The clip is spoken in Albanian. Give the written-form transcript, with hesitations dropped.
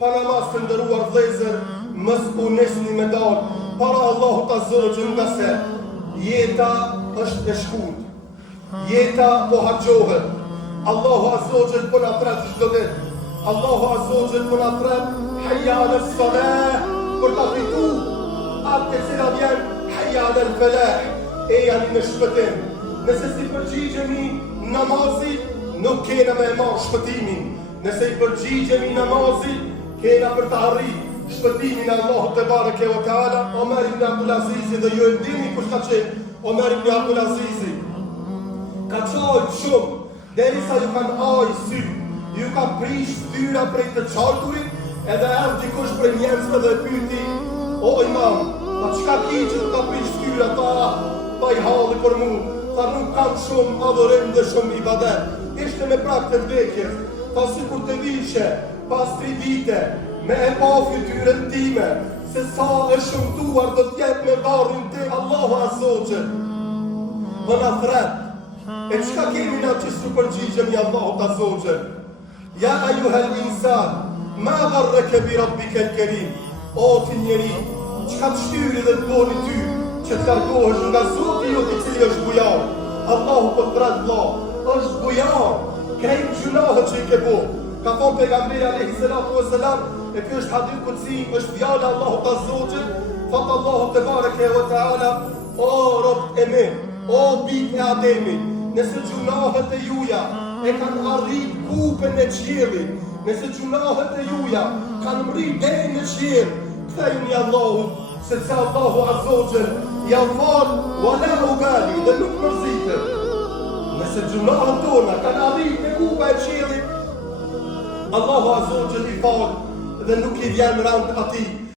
pa namaz të ndëruar vëllezër, mos u nisni me dal para Allahut Azza wa Jalla, nga se jeta është e shkurtër. Jeta po harxhohet. Allahu Azza wa Jalla po na tret çdo ditë. Allahu Azza wa Jalla po na tret hayya 'ala s-salah, për ta fitu atë e cila vjen hayya 'ala l-falah, e janë në shpëtim. Nëse si përgjigjemi namazit, nuk kena me marrë shpëtimin. Nëse i përgjigjemi namazit, kena për të arrit shpëtimin e Allahut te bareke ve teala. Omer ibn Abdul Aziz, dhe ju e dini kush ka qenë Omer ibn Abdul Aziz. Ka qajt shumë, derisa ju kanë ajë sy, ju ka prish tyra prej të qarturit, edhe erdhi dikush prej njerëzve dhe pyeti: o imam, pa çka ki që të ka prish tyra ta i halli për mu? Tha, nuk kam shumë adhurim dhe shumë ibadet. Ishte me prak të vdekjes. Tha, sikur të vishe pas 3 vite me e pa fytyrën time, se sa e shumtuar do t'jetë me varrin te Allahu Azza wa Jalla. Dhe na thret, e çka kemi na që s'u përgjigjemi Allahut Azza wa Jalla? Ja ayyuhal insan, ma gharraka bi rabbika al-karim. O ti njeri, çka të shtyri dhe të boni ty që të largohesh nga Zoti jot i cili është bujar? Allahu po thret vëlla, është bujar, krejt gjunahet që i ke bo. Ka thonë pejgamberi alayhi salatu wassalam, e ky është hadith kutsi, është fjala e Allahut Azza wa Jalla, thot Allahu te bareke ve teala: o rob e mi, o bijt e Ademit, nëse gjunahet e juja e kanë arrit kupën e qiellit, nëse gjunahet e juja kanë mrit deri në qiell, kthejuni Allahut, sepse Allahu Azza wa Jalla ja fal wala ubali, dhe nuk mërzitet. Nëse gjunahet tona kanë arrit në kupa e qiellit, Allahu Azza wa Jalla i fal dhe nuk i vjen rand atij.